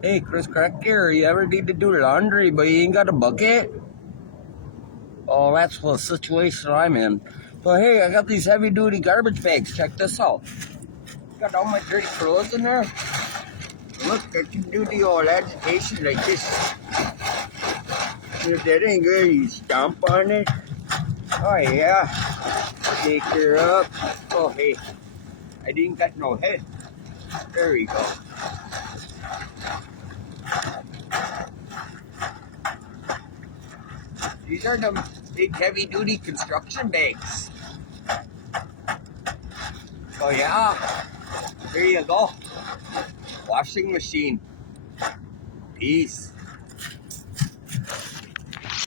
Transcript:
Hey, Chris Crack here. You ever need to do laundry, but you ain't got a bucket? Oh, that's the situation I'm in. But hey, I got these heavy duty garbage bags. Check this out. Got all my dirty clothes in there. Look, I can do the old agitation like this. If that ain't good, you stomp on it. Oh, yeah. Take her up. Oh, hey. I didn't got no head. There we go. These are the big heavy duty construction bags. Oh, yeah. There you go. Washing machine. Peace.